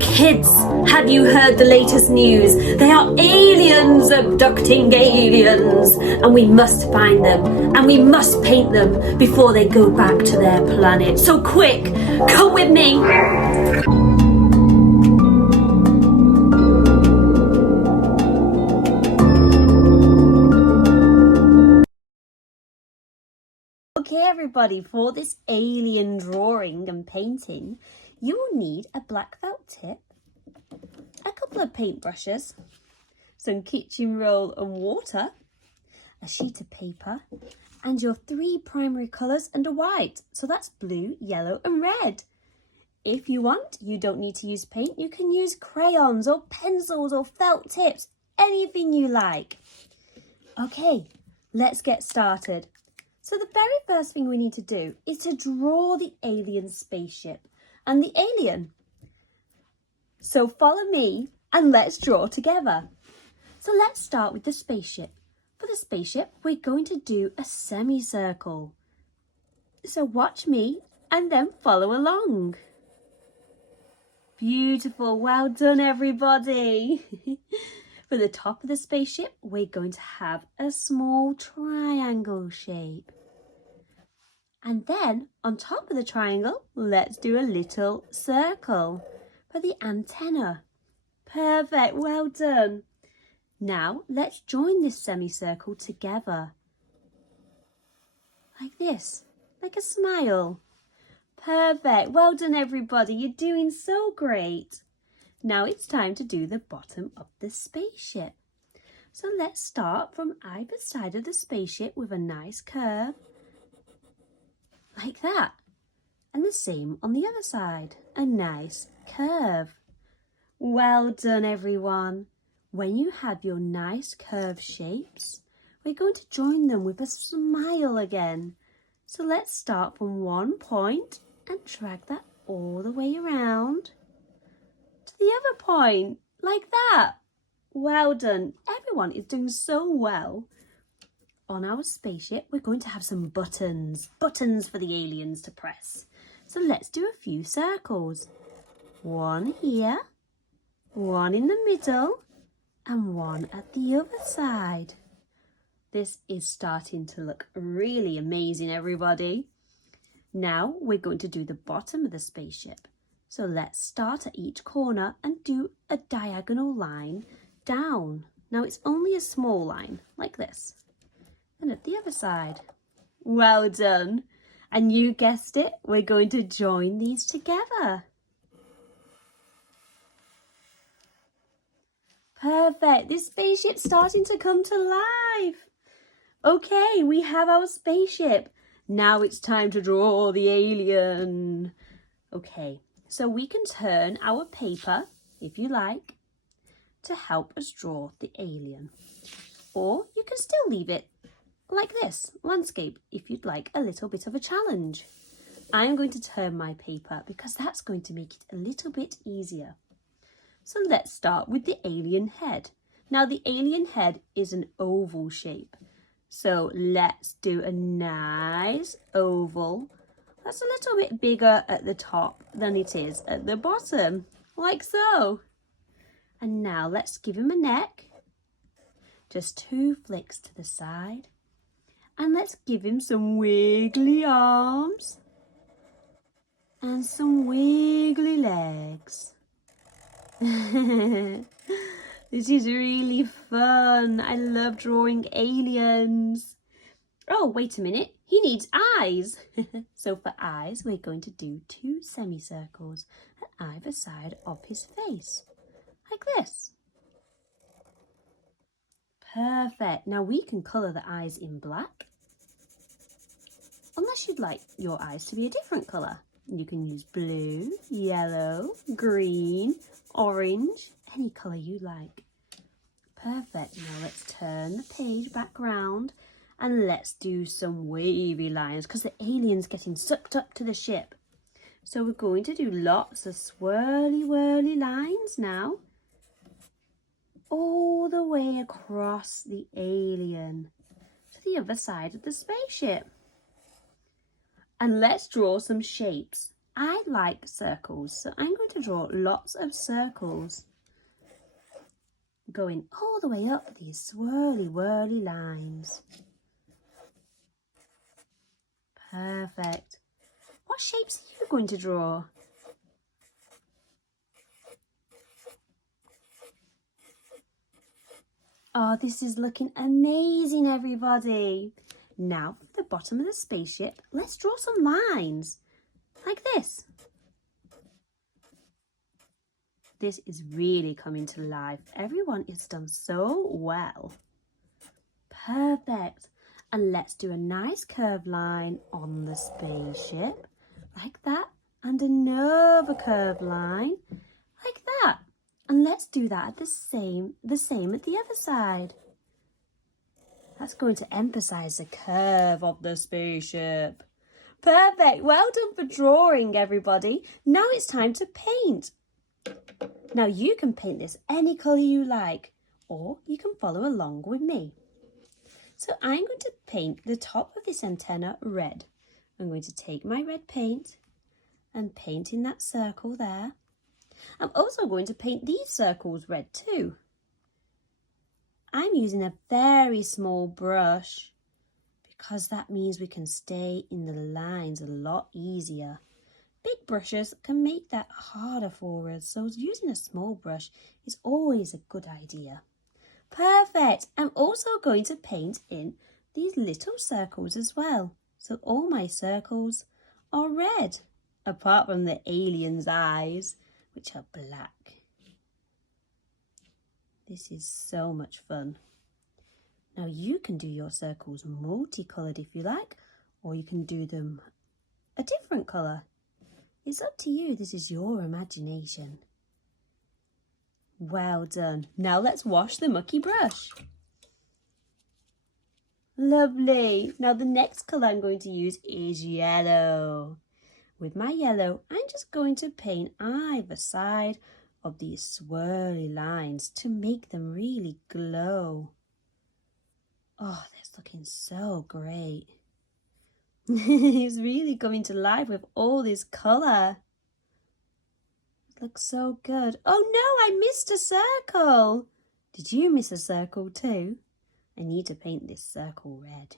Kids, have you heard the latest news? They are aliens abducting aliens, and we must find them, and we must paint them before they go back to their planet. So quick, come with me. Okay everybody, for this alien drawing and painting, you will need a black felt tip, a couple of paintbrushes, some kitchen roll and water, a sheet of paper, and your 3 primary colours and a white. So that's blue, yellow and red. If you want, you don't need to use paint. You can use crayons or pencils or felt tips, anything you like. Okay, let's get started. So the very first thing we need to do is to draw the alien spaceship and the alien. So follow me and let's draw together. So let's start with the spaceship. For the spaceship, we're going to do a semicircle. So watch me and then follow along. Beautiful, well done everybody. For the top of the spaceship, we're going to have a small triangle shape. And then on top of the triangle, let's do a little circle for the antenna. Perfect, well done. Now let's join this semicircle together. Like this, like a smile. Perfect, well done everybody, you're doing so great. Now it's time to do the bottom of the spaceship. So let's start from either side of the spaceship with a nice curve, like that. And the same on the other side, a nice curve. Well done everyone. When you have your nice curved shapes, we're going to join them with a smile again. So let's start from one point and drag that all the way around to the other point, like that. Well done. Everyone is doing so well. On our spaceship, we're going to have some buttons for the aliens to press. So let's do a few circles. One here, one in the middle, and one at the other side. This is starting to look really amazing, everybody. Now we're going to do the bottom of the spaceship. So let's start at each corner and do a diagonal line down. Now it's only a small line, like this. And at the other side. Well done. And you guessed it, we're going to join these together. Perfect, this spaceship's starting to come to life. Okay, we have our spaceship. Now it's time to draw the alien. Okay, so we can turn our paper, if you like, to help us draw the alien. Or you can still leave it like this, landscape, if you'd like a little bit of a challenge. I'm going to turn my paper because that's going to make it a little bit easier. So let's start with the alien head. Now the alien head is an oval shape. So let's do a nice oval. That's a little bit bigger at the top than it is at the bottom, like so. And now let's give him a neck. Just 2 flicks to the side. And let's give him some wiggly arms. And some wiggly legs. This is really fun. I love drawing aliens. Oh, wait a minute. He needs eyes. So for eyes, we're going to do 2 semicircles at either side of his face. Like this. Perfect. Now we can colour the eyes in black. Unless you'd like your eyes to be a different colour. You can use blue, yellow, green, orange, any colour you like. Perfect. Now let's turn the page back round and let's do some wavy lines because the alien's getting sucked up to the ship. So we're going to do lots of swirly whirly lines now. All the way across the alien to the other side of the spaceship. And let's draw some shapes. I like circles, so I'm going to draw lots of circles going all the way up these swirly whirly lines. Perfect. What shapes are you going to draw? Oh, this is looking amazing, everybody. Now, for the bottom of the spaceship, let's draw some lines, like this. This is really coming to life. Everyone has done so well. Perfect. And let's do a nice curved line on the spaceship, like that. And another curved line, like that. And let's do that at the same at the other side. That's going to emphasize the curve of the spaceship. Perfect. Well done for drawing, everybody. Now it's time to paint. Now you can paint this any colour you like, or you can follow along with me. So I'm going to paint the top of this antenna red. I'm going to take my red paint and paint in that circle there. I'm also going to paint these circles red too. I'm using a very small brush because that means we can stay in the lines a lot easier. Big brushes can make that harder for us, so using a small brush is always a good idea. Perfect! I'm also going to paint in these little circles as well. So all my circles are red, apart from the alien's eyes, which are black. This is so much fun. Now you can do your circles multicoloured if you like, or you can do them a different colour. It's up to you. This is your imagination. Well done. Now let's wash the mucky brush. Lovely. Now the next colour I'm going to use is yellow. With my yellow, I'm just going to paint either side of these swirly lines to make them really glow. Oh, that's looking so great. It's really coming to life with all this colour. It looks so good. Oh no, I missed a circle. Did you miss a circle too? I need to paint this circle red.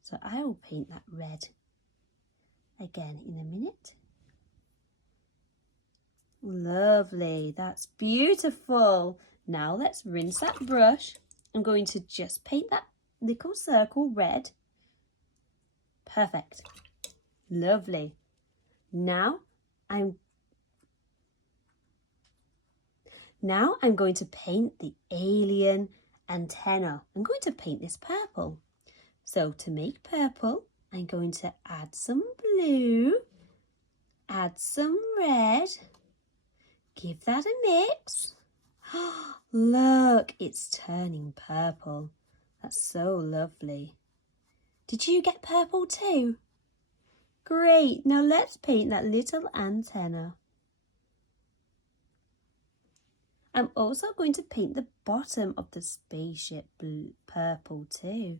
So I will paint that red again in a minute. Lovely, that's beautiful. Now let's rinse that brush. I'm going to just paint that little circle red. Perfect. Lovely. Now I'm going to paint the alien antenna. I'm going to paint this purple. So to make purple, I'm going to add some blue, add some red, give that a mix. Look, it's turning purple. That's so lovely. Did you get purple too? Great, now let's paint that little antenna. I'm also going to paint the bottom of the spaceship purple too.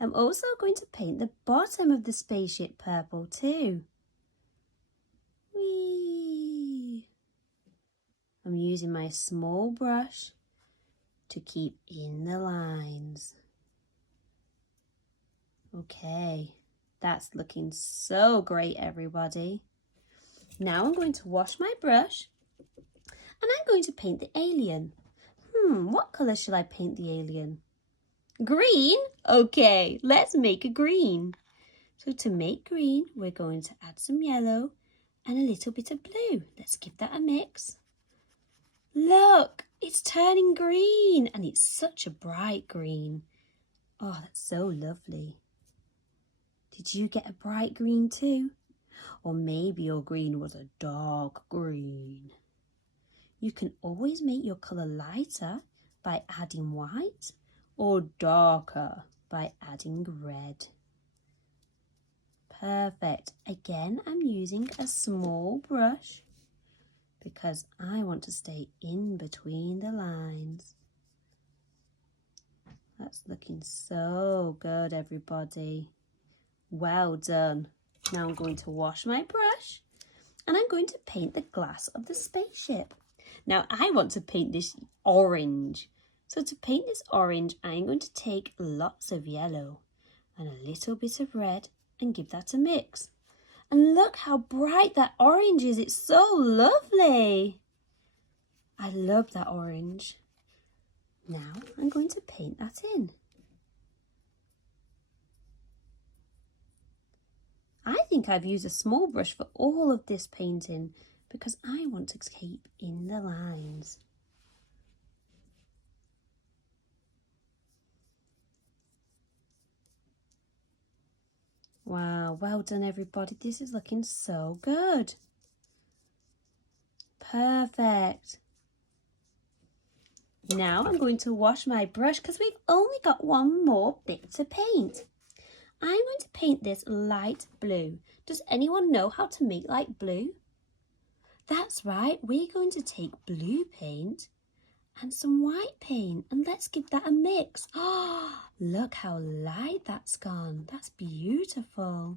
I'm also going to paint the bottom of the spaceship purple too. Whee! I'm using my small brush to keep in the lines. Okay, that's looking so great, everybody. Now I'm going to wash my brush and I'm going to paint the alien. What colour shall I paint the alien? Green? Okay, let's make a green. So to make green, we're going to add some yellow and a little bit of blue. Let's give that a mix. Look, it's turning green and it's such a bright green. Oh, that's so lovely. Did you get a bright green too? Or maybe your green was a dark green. You can always make your colour lighter by adding white or darker by adding red. Perfect. Again, I'm using a small brush because I want to stay in between the lines. That's looking so good, everybody. Well done. Now I'm going to wash my brush and I'm going to paint the glass of the spaceship. Now I want to paint this orange. So to paint this orange, I'm going to take lots of yellow and a little bit of red and give that a mix. And look how bright that orange is. It's so lovely. I love that orange. Now I'm going to paint that in. I think I've used a small brush for all of this painting because I want to keep in the lines. Wow, well done everybody. This is looking so good. Perfect. Now I'm going to wash my brush because we've only got one more bit to paint. I'm going to paint this light blue. Does anyone know how to make light blue? That's right, we're going to take blue paint and some white paint and let's give that a mix. Oh, look how light that's gone. That's beautiful.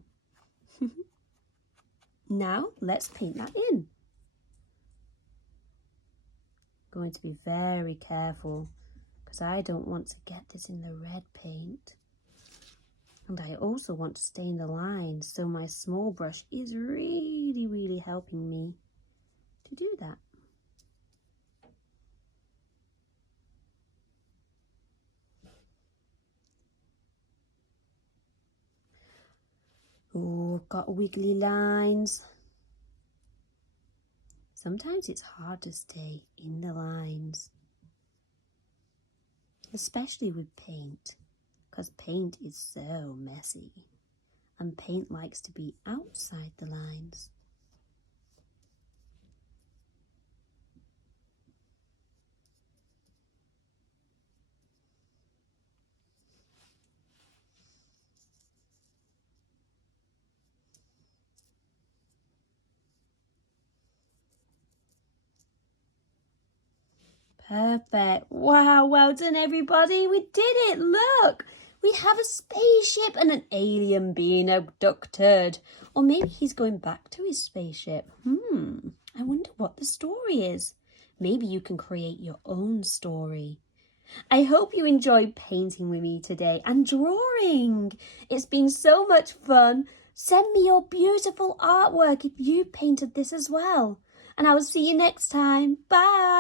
Now let's paint that in. Going to be very careful because I don't want to get this in the red paint. And I also want to stain the lines, so my small brush is really helping me to do that. Oh, I've got wiggly lines. Sometimes it's hard to stay in the lines, especially with paint, because paint is so messy and paint likes to be outside the lines. Perfect. Wow, well done everybody. We did it. Look, we have a spaceship and an alien being abducted. Or maybe he's going back to his spaceship. I wonder what the story is. Maybe you can create your own story. I hope you enjoyed painting with me today and drawing. It's been so much fun. Send me your beautiful artwork if you painted this as well. And I will see you next time. Bye.